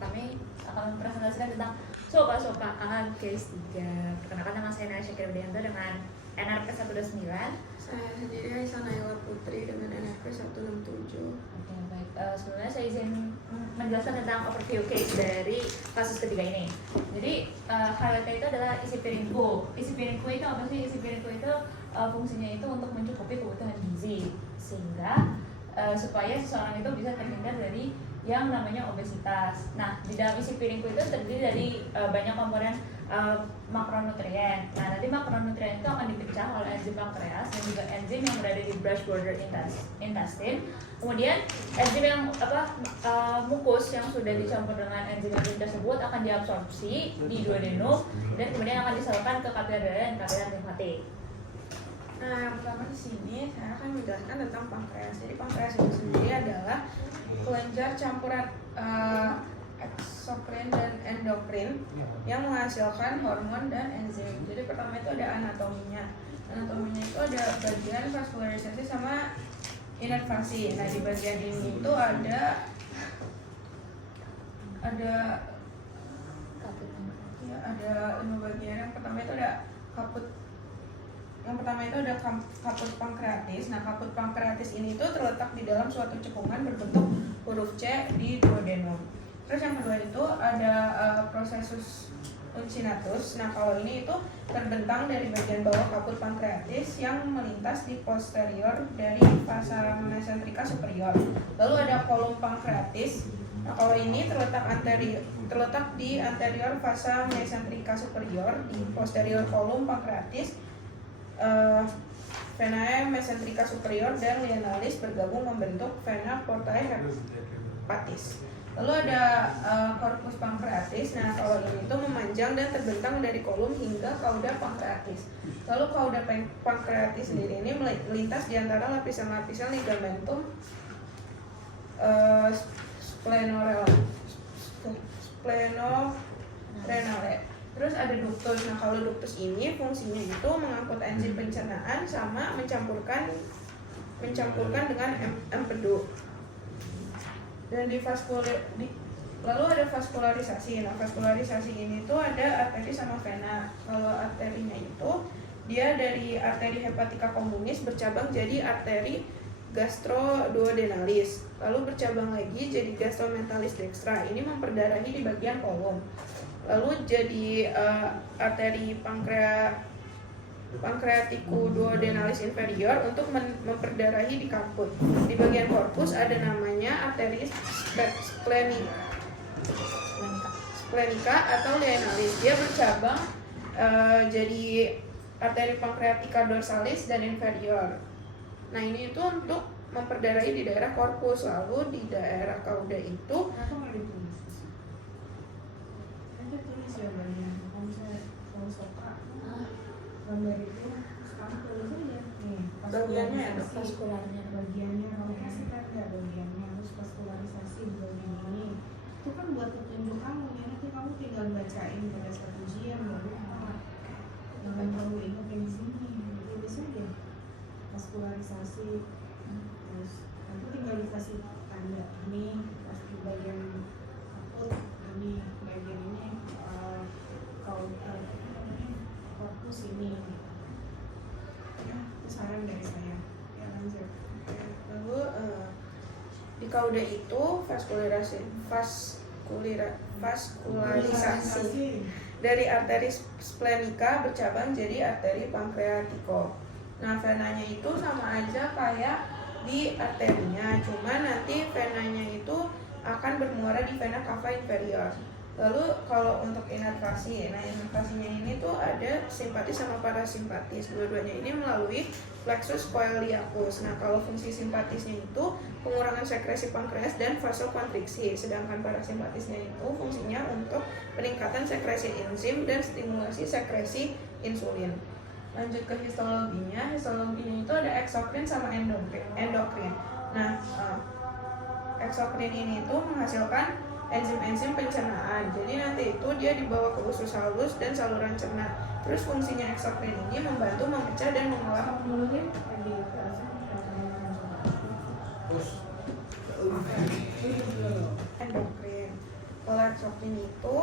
kami akan mempresentasikan tentang soka-sokaan case 3. Perkenalkan, nama saya Naya Syakir Widianto dengan NRP 129. Saya sendiri Aisyah Naila Putri dengan NRP 167. Oke, baik. Sebelumnya saya izin menjelaskan tentang overview case dari kasus ketiga ini. Jadi highlightnya itu adalah isi piringku. Isi piringku itu apa sih? Isi piringku itu fungsinya itu untuk mencukupi kebutuhan gizi, sehingga supaya seseorang itu bisa terhindar dari yang namanya obesitas. Nah, di dalam isi piringku itu terdiri dari banyak komponen makronutrien. Nah, nanti makronutrien itu akan dipecah oleh enzim pankreas dan juga enzim yang berada di brush border intestine. Kemudian enzim yang mukus yang sudah dicampur dengan enzim-enzim tersebut akan diabsorpsi di duodenum dan kemudian akan disalurkan ke kapilari dan kapilari limfatik. Nah, yang pertama di sini saya akan menjelaskan tentang pankreas. Jadi pankreas itu sendiri adalah kelenjar campuran eksokrin dan endokrin yang menghasilkan hormon dan enzim. Jadi pertama itu ada anatominya. Anatominya itu ada bagian vaskularisasi sama inervasi. Nah, di bagian ini itu ada lima bagian. Yang pertama itu ada kaput pankreatis. Nah, kaput pankreatis ini itu terletak di dalam suatu cekungan berbentuk huruf C di duodenum. Terus yang kedua itu ada processus uncinatus. Nah, kalau ini itu terbentang dari bagian bawah kaput pankreatis yang melintas di posterior dari vasa mesentrika superior. Lalu ada kolom pankreatis. Nah, kalau ini terletak di anterior vasa mesentrika superior di posterior kolom pankreatis. Venae mesentrika superior dan lienalis bergabung membentuk vena portae hepatis. Lalu ada corpus pankreatis. Nah, kalau ini itu memanjang dan terbentang dari kolom hingga cauda pankreatis. Lalu cauda pankreatis sendiri ini melintas di antara lapisan-lapisan ligamentum splenorenale. Terus ada ductus. Nah, kalau ductus ini fungsinya itu mengangkut enzim pencernaan sama mencampurkan dengan empedu. Dan lalu ada vaskularisasi. Nah, vaskularisasi ini tuh ada arteri sama vena. Kalau arterinya itu dia dari arteri hepatica communis bercabang jadi arteri gastroduodenalis. Lalu bercabang lagi jadi gastromentalis dextra. Ini memperdarahi di bagian kolom. Lalu jadi arteri pancreaticoduodenalis inferior untuk memperdarahi di kaput. Di bagian korpus ada namanya arteri splenica atau lienalis. Dia bercabang jadi arteri pancreatica dorsalis dan inferior. Nah, ini itu untuk memperdarahi di daerah korpus. Lalu di daerah cauda itu gambar itu sekarang tulis aja nih bagiannya ada vaskularnya. Bagiannya kamu kasih kan nggak bagiannya, terus vaskularisasi di bagian ini itu kan buat petunjuk kamu ya, nanti kamu tinggal bacain pada saat ujian baru jangan kamu ingat yang di sini tulis aja vaskularisasi, terus nanti tinggal dikasih tanda ini pasti bagian kaput, ini bagian ini korpus ini ya, itu saran dari saya ya, lanjut. Lalu di cauda itu vaskularisasi dari arteri splenica bercabang jadi arteri pancreatico. Nah, venanya itu sama aja kayak di arterinya, cuma nanti venanya itu akan bermuara di vena cava inferior. Lalu kalau untuk inervasi, nah inervasinya ini tuh ada simpatis sama parasimpatis. Dua-duanya ini melalui plexus coeliacus. Nah, kalau fungsi simpatisnya itu pengurangan sekresi pankreas dan vasokonstriksi, sedangkan parasimpatisnya itu fungsinya untuk peningkatan sekresi enzim dan stimulasi sekresi insulin. Lanjut ke histologinya. Histologinya itu ada eksokrin sama endokrin. Nah, eksokrin ini tuh menghasilkan enzim-enzim pencernaan. Jadi nanti itu dia dibawa ke usus halus dan saluran cerna. Terus fungsinya eksokrin ini membantu memecah dan mengolah endokrin. eksokrin itu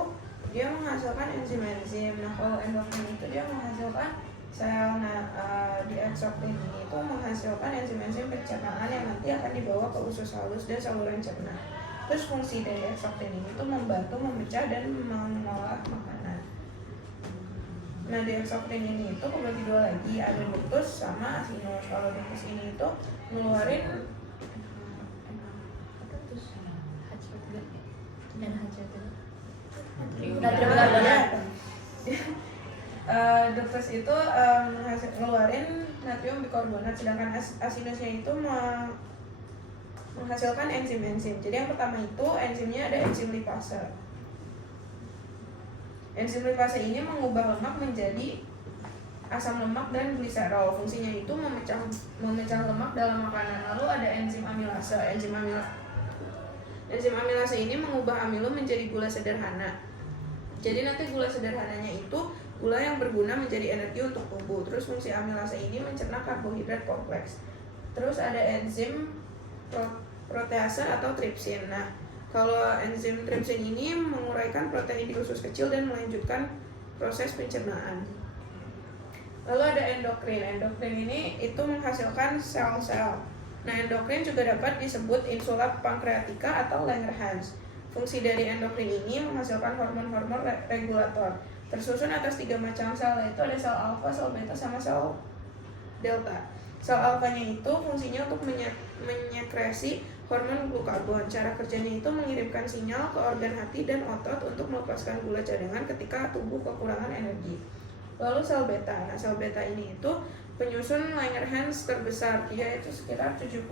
dia menghasilkan enzim-enzim. Nah kalau endokrin itu dia menghasilkan sel. Nah di eksokrin ini itu menghasilkan enzim-enzim pencernaan yang nanti akan dibawa ke usus halus dan saluran cerna. Terus fungsi dari eksokrin ini itu membantu memecah dan mengolah makanan. Nah di eksokrin ini itu kebagi dua lagi, ada ductus sama asinus. Kalau ductus ini itu ngeluarin ductus itu ngeluarin natrium bikarbonat, sedangkan asinusnya itu menghasilkan enzim-enzim. Jadi yang pertama itu enzimnya ada enzim lipase. Enzim lipase ini mengubah lemak menjadi asam lemak dan gliserol. Fungsinya itu memecah lemak dalam makanan. Lalu ada enzim amilase. Enzim amilase ini mengubah amilo menjadi gula sederhana. Jadi nanti gula sederhananya itu gula yang berguna menjadi energi untuk tubuh. Terus fungsi amilase ini mencerna karbohidrat kompleks. Terus ada enzim protease atau tripsin. Nah, kalau enzim tripsin ini menguraikan protein di usus kecil dan melanjutkan proses pencernaan. Lalu ada endokrin. Endokrin ini itu menghasilkan sel-sel. Nah, endokrin juga dapat disebut insula pankreatika atau Langerhans. Fungsi dari endokrin ini menghasilkan hormon-hormon regulator. Tersusun atas 3 macam sel, yaitu ada sel alfa, sel beta, sama sel delta. Sel alfanya itu fungsinya untuk menyekresi hormon glukagon. Cara kerjanya itu mengirimkan sinyal ke organ hati dan otot untuk melepaskan gula cadangan ketika tubuh kekurangan energi. Lalu sel beta. Nah, sel beta ini itu penyusun Langerhans terbesar, yaitu sekitar 70%.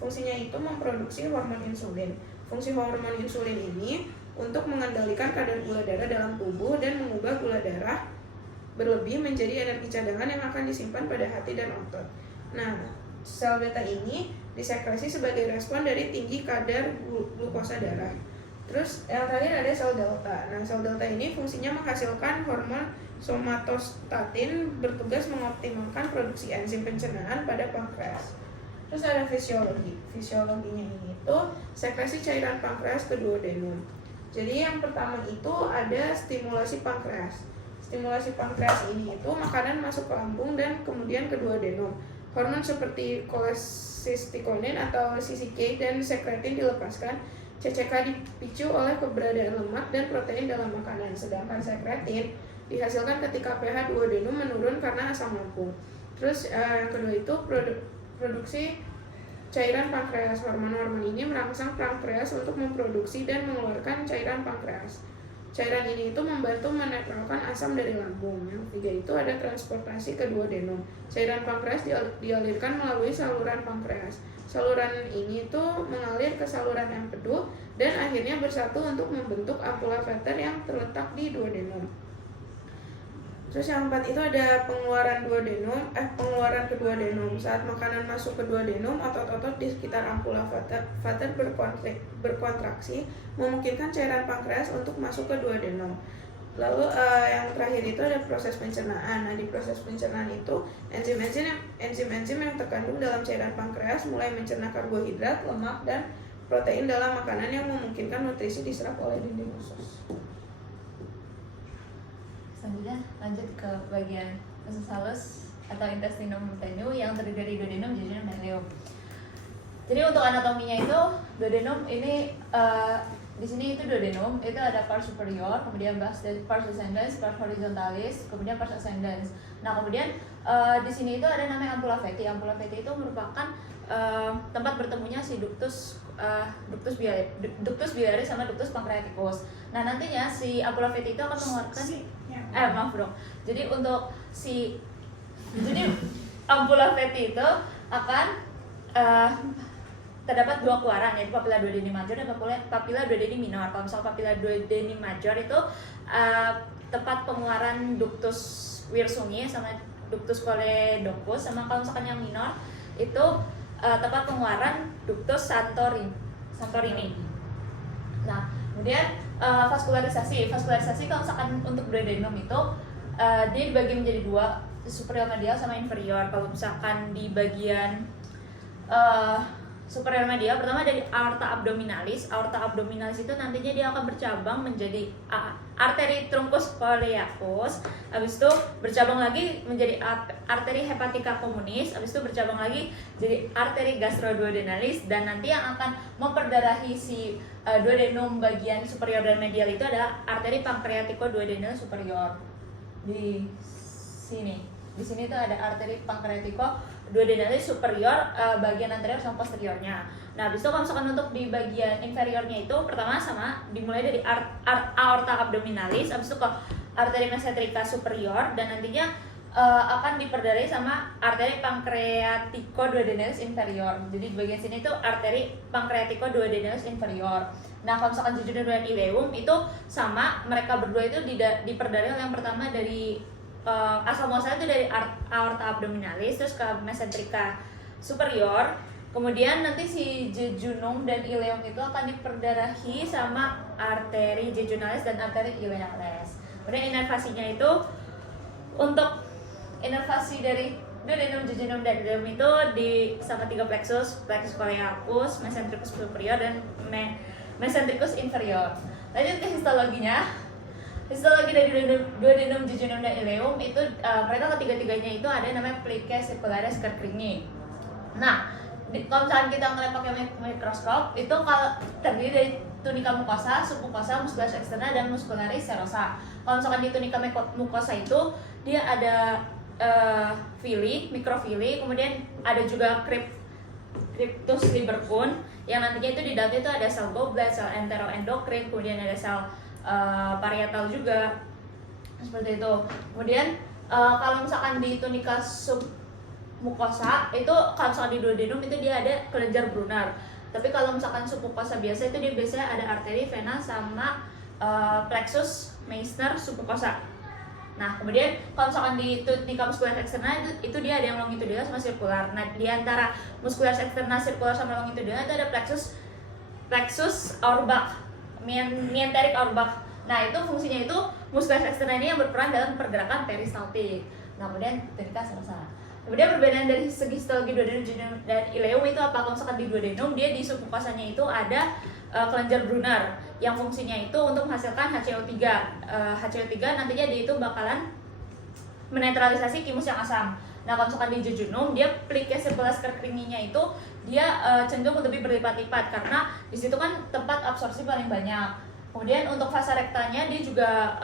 Fungsinya itu memproduksi hormon insulin. Fungsi hormon insulin ini untuk mengendalikan kadar gula darah dalam tubuh dan mengubah gula darah berlebih menjadi energi cadangan yang akan disimpan pada hati dan otot. Nah, sel beta ini disekresi sebagai respon dari tinggi kadar glukosa darah. Terus yang terakhir ada sel delta. Nah, sel delta ini fungsinya menghasilkan hormon somatostatin, bertugas mengoptimalkan produksi enzim pencernaan pada pankreas. Terus ada fisiologi. Fisiologinya ini itu sekresi cairan pankreas ke duodenum. Jadi yang pertama itu ada stimulasi pankreas. Stimulasi pankreas ini itu makanan masuk ke lambung dan kemudian ke duodenum. Hormon seperti kolesistikonin atau CCK dan sekretin dilepaskan. CCK dipicu oleh keberadaan lemak dan protein dalam makanan. Sedangkan sekretin dihasilkan ketika pH duodenum menurun karena asam lambung. Terus yang kedua itu produksi cairan pankreas. Hormon-hormon ini merangsang pankreas untuk memproduksi dan mengeluarkan cairan pankreas. Cairan ini itu membantu menetralkan asam dari lambung. Yang ketiga itu ada transportasi ke duodenum. Cairan pankreas dialirkan melalui saluran pankreas. Saluran ini itu mengalir ke saluran empedu dan akhirnya bersatu untuk membentuk ampula Vater yang terletak di duodenum. Terus yang keempat itu ada pengeluaran ke duodenum. Saat makanan masuk ke duodenum, otot-otot di sekitar ampula Vater berkontraksi, memungkinkan cairan pankreas untuk masuk ke duodenum. Lalu yang terakhir itu ada proses pencernaan. Nah, di proses pencernaan itu enzim-enzim yang terkandung dalam cairan pankreas mulai mencerna karbohidrat, lemak, dan protein dalam makanan yang memungkinkan nutrisi diserap oleh dinding usus. Selanjutnya lanjut ke bagian usus halus atau intestinum tenue yang terdiri dari duodenum, jejunum, dan ileum. Jadi untuk anatominya itu duodenum ini di sini itu duodenum itu ada pars superior, kemudian pars descendens, pars horizontalis, kemudian pars ascendens. Nah kemudian di sini itu ada namanya ampula Veti. Ampula Veti itu merupakan tempat bertemunya si ductus biliaris sama ductus pancreaticus. Nah nantinya si ampula Veti itu akan mengeluarkan Jadi untuk ampula Veti itu akan terdapat 2 keluaran, yaitu papilla duodeni major dan papilla duodeni minor. Kalau misal papilla duodeni major itu tempat pengeluaran ductus Wirsunghi sama ductus choledocus, sama kalau misalkan yang minor itu tempat pengeluaran ductus Santorini. Nah, kemudian vaskularisasi kalau misalkan untuk duodenum itu dia dibagi menjadi 2, superior medial sama inferior. Kalau misalkan di bagian superior medial, pertama dari aorta abdominalis. Aorta abdominalis itu nantinya dia akan bercabang menjadi arteri truncus coeliacus, habis itu bercabang lagi menjadi arteri hepatica communis, habis itu bercabang lagi jadi arteri gastroduodenalis, dan nanti yang akan memperdarahi si duodenum bagian superior dan medial itu adalah arteri pancreatico-duodenal superior. Di sini tuh ada arteri pancreatico-duodenalis superior, bagian anterior sama posteriornya. Nah, habis itu kalau misalkan untuk di bagian inferiornya itu pertama sama dimulai dari aorta abdominalis, habis itu ke arteri mesenterica superior, dan nantinya akan diperdarahi sama arteri pancreatico-duodenalis inferior. Jadi di bagian sini tuh arteri pancreatico-duodenalis inferior. Nah, kalau misalkan jejunum dan ileum itu sama, mereka berdua itu diperdarahi oleh yang pertama dari asal muasalnya itu dari aorta abdominalis, terus ke mesenterica superior, kemudian nanti si jejunum dan ileum itu akan diperdarahi sama arteri jejunalis dan arteri ileales. Kemudian inervasinya itu, untuk inervasi dari duodenum, jejunum, dan ileum itu sama 3 plexus coeliacus, mesentricus superior, dan mesentricus inferior. Lanjut ke histologinya. Histologi dari duodenum, jejunum, dan ileum itu mereka ketiga-tiganya itu ada namanya plicae circularis Kerkringi. Nah, kalau misalkan kita ngeliat pakai mikroskop itu kalau terdiri dari tunica mucosa, submucosa, muscularis externa, dan muscularis serosa. Kalau misalkan di tunica mucosa itu dia ada villi, mikrofili, kemudian ada juga cryptus libercun yang nantinya itu di dalamnya itu ada sel goblet, sel enteroendokrin, kemudian ada sel parietal juga seperti itu. Kemudian kalau misalkan di tunica submucosa itu, kalau misalkan di duodenum itu dia ada kelenjar Brunner. Tapi kalau misalkan submucosa biasa itu dia biasanya ada arteri, vena, sama plexus Meissner submucosa. Nah, kemudian kalau misalkan di tunica muscularis externa itu dia ada yang longitudinal sama sirkular. Nah, di antara muscularis externa, sirkular, sama longitudinal itu ada plexus Auerbach, mienteric Auerbach. Nah, itu fungsinya itu muscularis externa ini yang berperan dalam pergerakan peristaltik. Nah, kemudian tunica serosa. Kemudian perbedaan dari segi histologi duodenum, jejunum, dan ileum itu apa? Kalau misalkan di duodenum dia di submukosanya itu ada kelenjar Brunner yang fungsinya itu untuk menghasilkan HCO3. HCO3 nantinya dia itu bakalan menetralisasi kimus yang asam. Nah, kalau misalkan di jejunum dia plicae circularis Kerkringinya itu dia cenderung lebih berlipat-lipat karena di situ kan tempat absorpsi paling banyak. Kemudian untuk fasa rektanya dia juga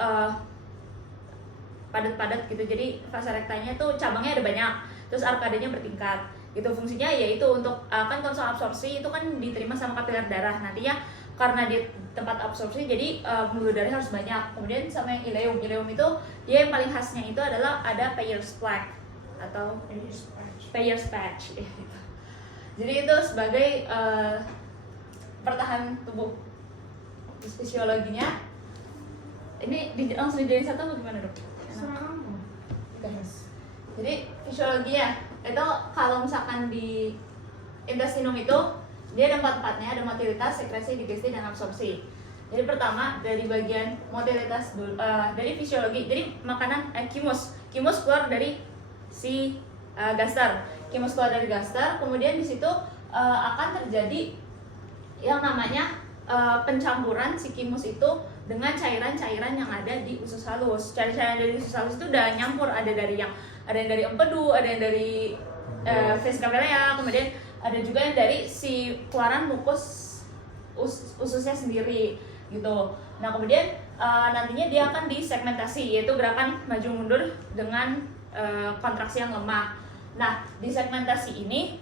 padat-padat gitu. Jadi fasa rektanya tuh cabangnya ada banyak. Terus arkadenya bertingkat. Gitu fungsinya yaitu untuk kan konsol absorpsi itu kan diterima sama kapiler darah. Nantinya karena di tempat absorpsi jadi pembuluh darah harus banyak. Kemudian sama yang ileum. Ileum itu dia yang paling khasnya itu adalah ada Peyer's plaque atau Peyer's patch gitu. Jadi itu sebagai pertahanan tubuh. Terus fisiologinya ini langsung dijadiin satu atau gimana, Dok? Serah kamu. Yes. Jadi fisiologinya itu kalau misalkan di intestinum itu dia ada empat-empatnya, ada motilitas, sekresi, digesti, dan absorpsi. Jadi pertama dari bagian motilitas dari fisiologi. Jadi makanan kimus keluar dari si gaster. Kimus keluar dari gaster, kemudian di situ akan terjadi yang namanya pencampuran si kimus itu dengan cairan-cairan yang ada di usus halus. Cairan-cairan dari usus halus itu udah nyampur, ada yang dari empedu, ada yang dari vesica vilea, kemudian ada juga yang dari si keluaran mukus ususnya sendiri gitu. Nah, kemudian nantinya dia akan disegmentasi, yaitu gerakan maju mundur dengan kontraksi yang lemah. Nah, di segmentasi ini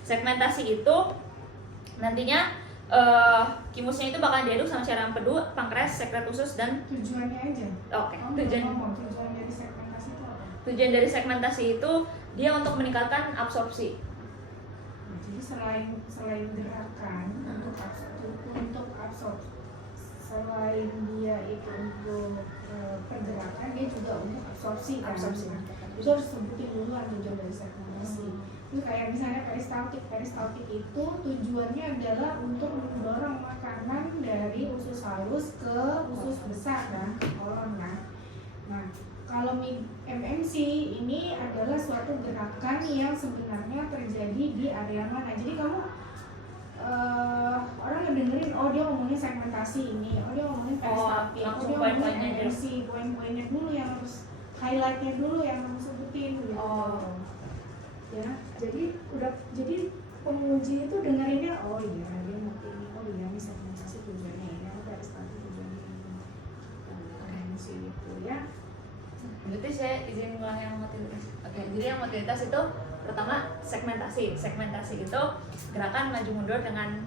segmentasi itu nantinya kimusnya itu bakal diaduk sama cairan empedu, pankreas, sekret usus, dan Tujuannya aja. Tujuan dari segmentasi itu apa? Tujuan dari segmentasi itu dia untuk meningkatkan absorpsi. Nah, jadi selain gerakan untuk absorpsi, selain dia itu untuk pergerakan, dia juga untuk absorpsi kan? Itu harus sebutin dulu tujuan dari segmentasi. Itu kayak misalnya peristaltik itu tujuannya adalah untuk mendorong makanan dari usus halus ke usus besar kan, kolon kan. Nah, Kalau MMC ini adalah suatu gerakan yang sebenarnya terjadi di area mana. Jadi kamu orang ngedengerin, oh dia ngomongin segmentasi ini, oh dia ngomongin peristaltik, oh langsung dia ngomongin poin-poinnya dulu. MMC, poin-poinnya dulu yang harus highlightnya dulu yang kamu sebutin gitu. Ya, jadi penguji itu dengerinnya, oh iya dia ngerti ini, oh iya ini segmentasi tujuannya ini, oh peristaltik tujuannya ini, MMC gitu ya. Berarti saya izin ngulang yang motilitas. Oke, jadi yang motilitas itu pertama segmentasi. Segmentasi itu gerakan maju mundur dengan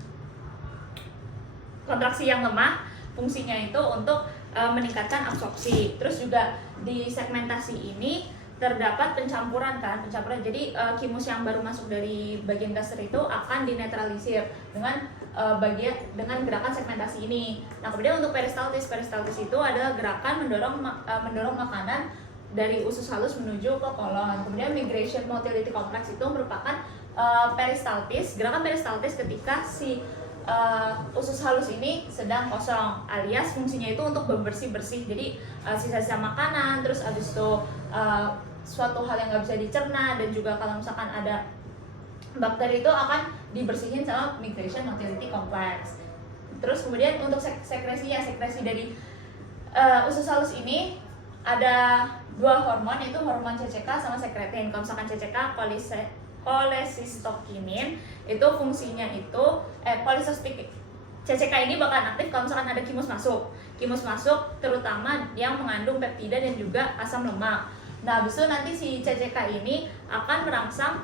kontraksi yang lemah. Fungsinya itu untuk meningkatkan absorpsi. Terus juga di segmentasi ini terdapat pencampuran kan, Jadi kimus yang baru masuk dari bagian gaster itu akan dinetralisir dengan dengan gerakan segmentasi ini. Nah, kemudian untuk peristaltis itu adalah gerakan mendorong makanan dari usus halus menuju ke kolon. Kemudian migration motility complex itu merupakan peristaltis, gerakan peristaltis ketika si usus halus ini sedang kosong, alias fungsinya itu untuk bersih-bersih. Jadi sisa-sisa makanan, terus abis itu suatu hal yang nggak bisa dicerna, dan juga kalau misalkan ada bakteri itu akan dibersihin sama migration motility complex. Terus kemudian untuk sekresi dari usus halus ini ada dua hormon, yaitu hormon CCK sama sekretin. Kalau misalkan CCK cholecystokinin itu fungsinya itu CCK ini bakal aktif kalau misalkan ada kimus masuk terutama yang mengandung peptida dan juga asam lemak. Nah, habis itu nanti si CCK ini akan merangsang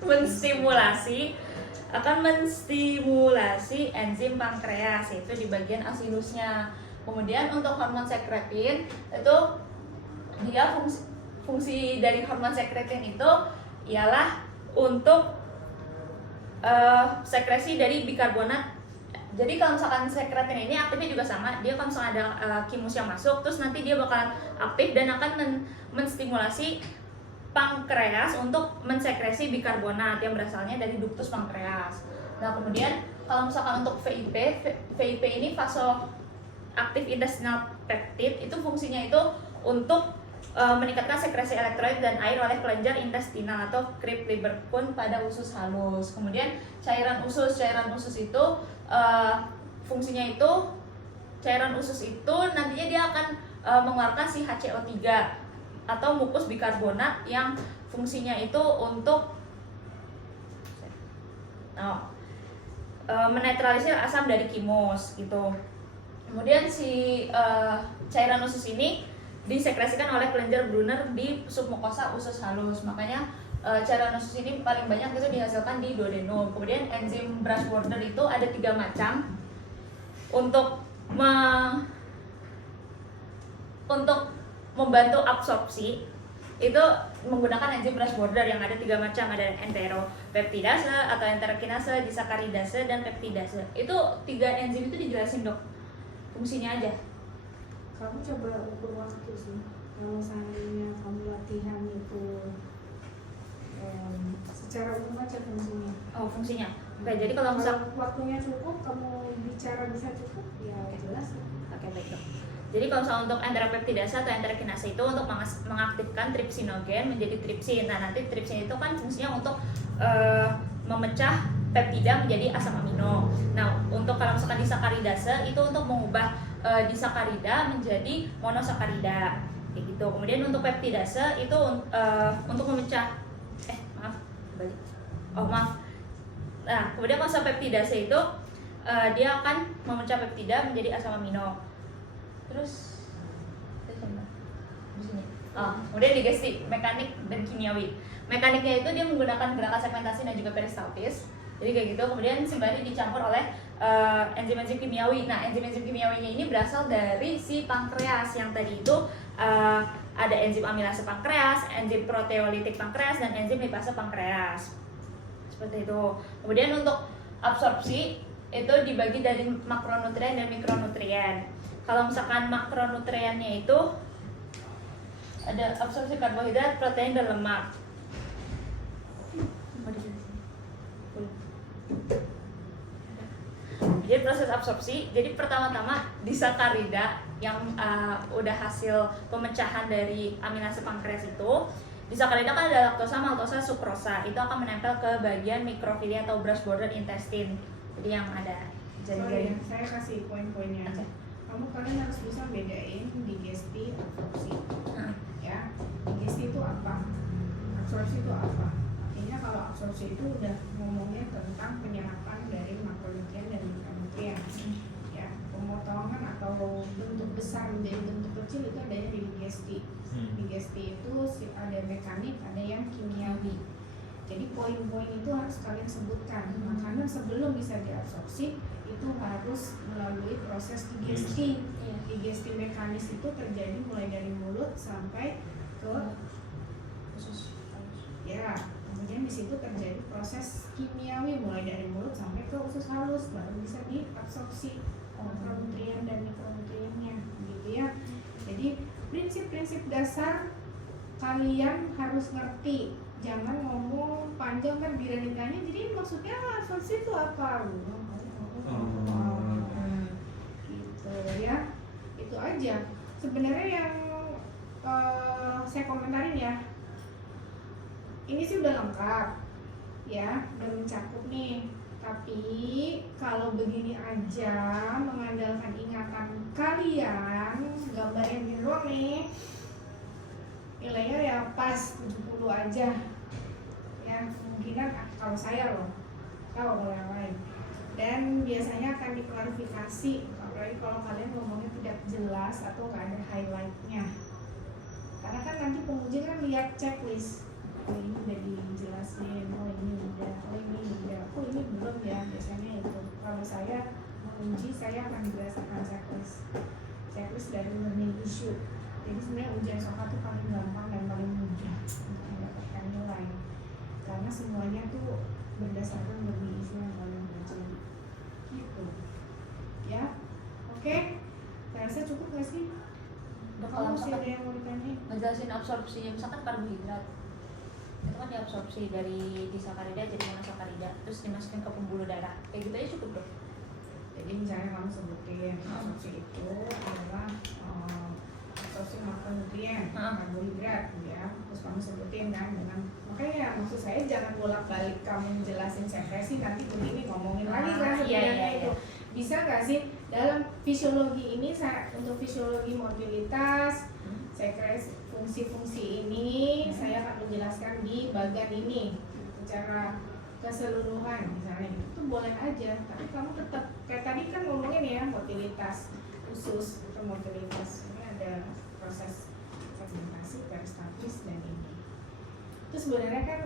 menstimulasi enzim pankreas, yaitu di bagian asilusnya. Kemudian untuk hormon sekretin itu dia fungsi dari hormon sekretin itu ialah untuk sekresi dari bikarbonat. Jadi kalau misalkan sekretin ini aktifnya juga sama, dia kalau misalkan ada kimus yang masuk, terus nanti dia bakalan aktif dan akan menstimulasi pankreas untuk mensekresi bikarbonat yang berasalnya dari ductus pankreas. Nah, kemudian kalau misalkan untuk VIP ini vasoaktif intestinal peptide, itu fungsinya itu untuk meningkatkan sekresi elektrolit dan air oleh kelenjar intestinal atau Krebs-Lieberkühn pada usus halus. Kemudian cairan usus itu fungsinya itu cairan usus itu nantinya dia akan mengeluarkan si HCO3 atau mukus bikarbonat yang fungsinya itu untuk menetralisir asam dari kimus gitu. Kemudian si cairan usus ini disekresikan oleh kelenjar Brunner di submukosa usus halus. Makanya cairan usus ini paling banyak itu dihasilkan di duodenum. Kemudian enzim brush border itu ada 3 macam. Untuk membantu absorpsi itu menggunakan enzim brush border yang ada 3 macam, ada enteropeptidase atau enterokinase, disakaridase, dan peptidase. Itu 3 enzim itu dijelasin, Dok, fungsinya aja. Kamu coba ukur waktu sih, kalau seandainya kamu latihan itu secara umum aja fungsinya. Oh, fungsinya. Oke, jadi kalau misal waktunya cukup, kamu bicara bisa cukup, ya jelas. Oke, baik, Dok. Jadi kalau misalnya untuk enteropeptidase atau enterokinase itu untuk mengaktifkan tripsinogen menjadi tripsin. Nah, nanti tripsin itu kan fungsinya untuk memecah peptida menjadi asam amino. Nah, untuk kalau misalkan disakaridase itu untuk mengubah disakarida menjadi monosakarida, kayak gitu. Kemudian untuk peptidase itu untuk memecah Nah, kemudian kalau peptidase itu dia akan memecah peptida menjadi asam amino. Terus di sini. Kemudian digesti, mekanik dan kimiawi. Mekaniknya itu dia menggunakan gerakan segmentasi dan juga peristaltis. Jadi kayak gitu. Kemudian sembari dicampur oleh enzim-enzim kimiawi. Nah, enzim-enzim kimiawinya ini berasal dari si pankreas yang tadi itu ada enzim amilase pankreas, enzim proteolitik pankreas, dan enzim lipase pankreas. Seperti itu. Kemudian untuk absorpsi itu dibagi dari makronutrien dan mikronutrien. Kalau misalkan makronutriennya itu ada absorpsi karbohidrat, protein, dan lemak. jadi proses absorpsi. Jadi pertama-tama disakarida yang udah hasil pemecahan dari aminase pankreas itu. Disakarida kan ada laktosa, maltosa, sukrosa. Itu akan menempel ke bagian mikrofilia atau brush border intestine. Jadi yang ada Sorry jari-jari. ya, saya kasih poin-poinnya. Oke. Kalian harus bisa bedain digesti, absorpsi. Nah, Ya, digesti itu apa? Absorpsi itu apa? Artinya kalau absorpsi itu udah ngomongin tentang penyerapan dari makronutrien dan mikronutrien. Ya, pemotongan atau bentuk besar menjadi bentuk kecil itu adanya di digesti. Digesti itu ada mekanik, ada yang kimiawi. Jadi poin-poin itu harus kalian sebutkan. Makanan sebelum bisa diabsorpsi itu harus melalui proses digesti. iya. Digesti mekanis itu terjadi mulai dari mulut sampai ke Khusus. ya, kemudian di situ terjadi proses kimiawi mulai dari mulut sampai ke usus halus, baru bisa diabsorpsi makronutrien dan mikronutriennya, gitu ya. Jadi prinsip-prinsip dasar kalian harus ngerti. Jangan ngomong panjang kan bila ditanya, jadi maksudnya absorpsi itu apa? Gitu ya. Itu aja. Sebenarnya yang saya komentarin ya. Ini sih udah lengkap. Ya, udah mencakup nih. Tapi kalau begini aja mengandalkan ingatan kalian, gambar yang gini doang nih. Nilainya ya pas 70 aja. Ya, kemungkinan kalau saya loh. Tahu kalau yang lain. Dan biasanya akan diklarifikasi, apalagi kalau kalian ngomongnya tidak jelas atau nggak ada highlightnya. Karena kan nanti penguji kan lihat checklist. Oh ini udah dijelasin, oh ini udah, oh ini udah, oh ini belum ya, biasanya itu. Kalau saya menguji, saya akan berdasarkan checklist dari learning issue. Jadi sebenarnya ujian SOHA itu paling gampang dan paling mudah untuk mendapatkan nilai, karena semuanya tuh berdasarkan learning issue yang kalian baca. Gitu ya. Oke, saya rasa cukup gak sih? Kalau Masih ada misalkan yang mau ditanya? ngejelasin absorpsinya, misalkan karbohidrat itu kan diabsorpsi dari disakarida jadi monosakarida, terus dimasukin ke pembuluh darah, kayak gitu aja cukup dong. Jadi misalnya kamu sebutin absorpsi itu adalah absorpsi makronutrien, karbohidrat ya. Terus kamu sebutin kan dengan, makanya maksud saya jangan bolak-balik kamu jelasin sekresi nanti begini ngomongin lagi kan sebenarnya itu. Bisa nggak sih dalam fisiologi ini untuk fisiologi motilitas, sekresi, fungsi-fungsi ini saya akan menjelaskan di bagian ini secara keseluruhan misalnya itu boleh aja, tapi kamu tetap kayak tadi kan ngomongin ya motilitas usus atau motilitas ini ada proses fermentasi, peristaltis dan ini itu sebenarnya kan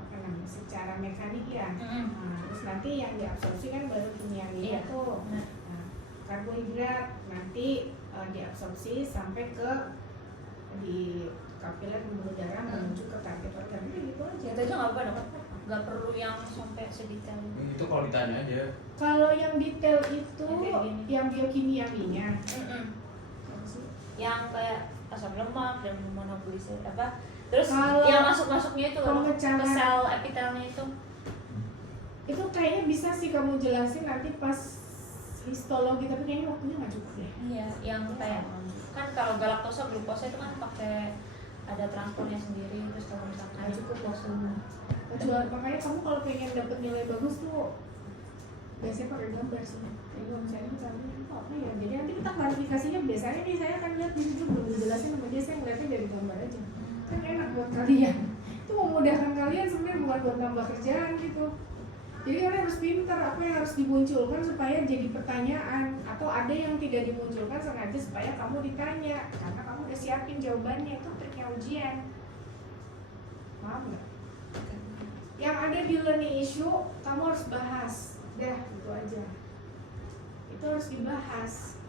apa namanya secara mekanik ya. Nah, terus nanti yang diabsorpsi kan baru kimiawinya tuh. Nah, karbohidrat nanti diabsorpsi sampai ke di kapiler pembuluh darah menuju ke target organ, gitu aja. Itu aja nggak apa dong, nggak perlu yang sampai sedetail. Itu kalau ditanya aja. Kalau yang detail itu Yang yang biokimiawinya. Yang kayak asam lemak dan monoglisir apa, terus Kalau yang masuknya itu loh, ke pemecahan sel epitelnya itu kayaknya bisa sih kamu jelasin nanti pas histologi, tapi kayaknya waktunya nggak cukup deh. iya, yang kayak kan kalau galaktosa glukosa itu kan pakai ada transportnya sendiri, terus kalau misalkan Nggak cukup waktunya. Kecuali makanya kamu kalau pengen dapet nilai bagus tuh biasanya pakai gambar sih. Kayak gue misalnya misalnya itu apa ya, jadi nanti kita klarifikasinya biasanya nih saya akan lihat di situ belum dijelasin sama dia, saya ngeliatnya dari gambar aja. Kan enak buat kalian. Itu memudahkan kalian sebenarnya, bukan buat nambah kerjaan gitu. Jadi kalian harus pintar apa yang harus dimunculkan supaya jadi pertanyaan, atau ada yang tidak dimunculkan sengaja supaya kamu ditanya karena kamu udah siapin jawabannya. Itu triknya ujian. Paham nggak? Yang ada di learning issue kamu harus bahas. Dah, itu aja. Itu harus dibahas.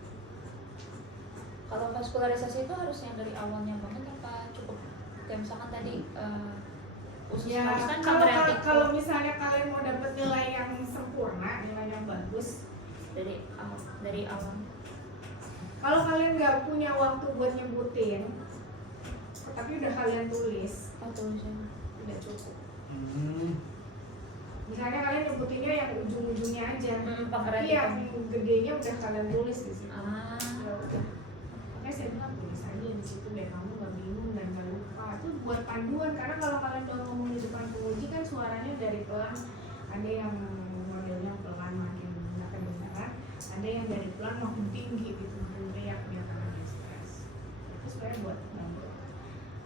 kalau vaskularisasi itu harus yang dari awalnya banget apa cukup kayak misalkan tadi usus Ya, halus kan kalau misalnya kalian mau dapat nilai yang sempurna, nilai yang bagus, dari awal. kalau kalian nggak punya waktu buat nyebutin, tapi udah kalian tulis, Tulisan udah cukup. Misalnya kalian nyebutinnya yang ujung-ujungnya aja, tapi yang gedenya udah kalian tulis di situ. Ya udah. Makanya saya bilang tulis aja di situ biar kamu nggak bingung dan nggak lupa. Itu buat panduan, karena kalau kalian udah ngomong di depan penguji kan suaranya dari pelan, ada yang modelnya pelan makin nggak kedengaran, ada yang dari pelan makin tinggi gitu, teriak biar kalian stres. Itu sebenarnya buat bantu.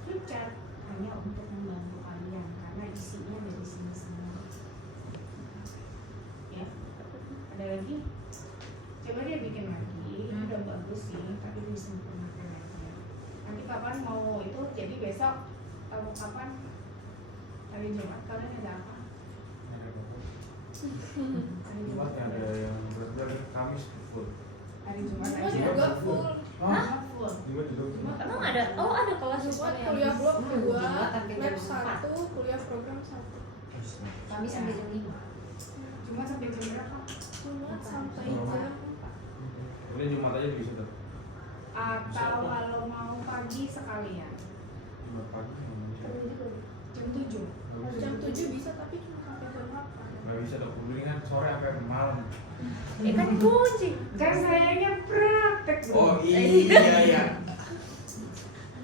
Flip chart hanya untuk membantu kalian karena isinya dari sini semua. Ya, ada lagi? Coba dia bikin lagi, udah bagus sih, tapi disempurnakan aja. Nanti kapan mau itu, jadi besok tahu kapan? Hari Jumat kalian ada apa? Ada apa? Hari Jumat Jumat ada yang berat-berat, Kamis full. Hari Jumat Jumat aja. juga full. Hah? Full. Jumat juga. Emang ada? Oh ada kelas Jumat yang kuliah blok 2, Jumat sampai lab jam 4. 1, kuliah program 1. Kami sampai jam 5. Jumat sampai jam berapa? Jumat sampai jam Ini Jumat aja bisa tuh. Atau kalau mau pagi sekalian Jumat pagi nggak bisa. jam 7. Nggak bisa. jam 7 bisa tapi cuma sampai jam 8. Nggak bisa tuh. Dulu kan sore sampai malam. kan kunci. Kan sayangnya praktek. Oh iya iya.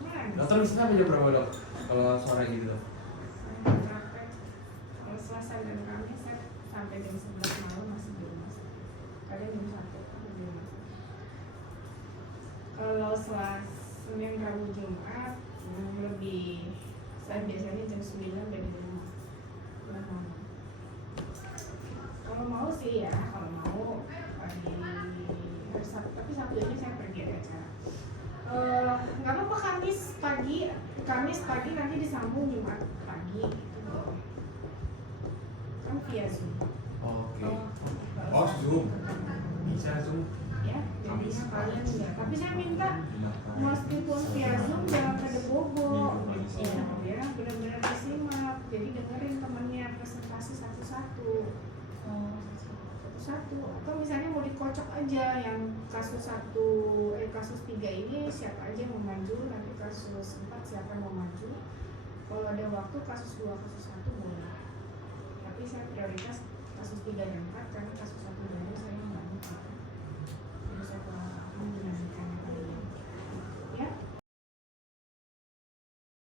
Nah, Dokter bisa sampai jam berapa dok? Kalau sore gitu dok? praktek. Kalau Selasa dan Kamis saya sampai jam 11 malam masih di rumah. Kalian jam 1 kan di rumah. Kalau Selasa, Senin, Rabu, Jumat lebih, saya biasanya jam 9 udah di rumah. Udah malam. Kalau mau sih ya, kalau mau pagi hari Sabtu, tapi Sabtu ini saya pergi ada acara. Nggak apa-apa Kamis pagi nanti disambung Jumat pagi gitu loh. Kan via Zoom. Oke. Oh Zoom. Bisa Zoom. Ya, jadinya kalian enggak. Tapi saya minta meskipun via Zoom jangan pada bobo. Ya, benar-benar disimak. Jadi dengerin temennya presentasi satu-satu. Satu atau misalnya mau dikocok aja yang kasus 3 ini siapa aja yang mau maju, nanti kasus 4 siapa yang mau maju, kalau ada waktu kasus 2 kasus 1 boleh, tapi saya prioritas kasus 3 dan 4 karena kasus 1 dan 2 saya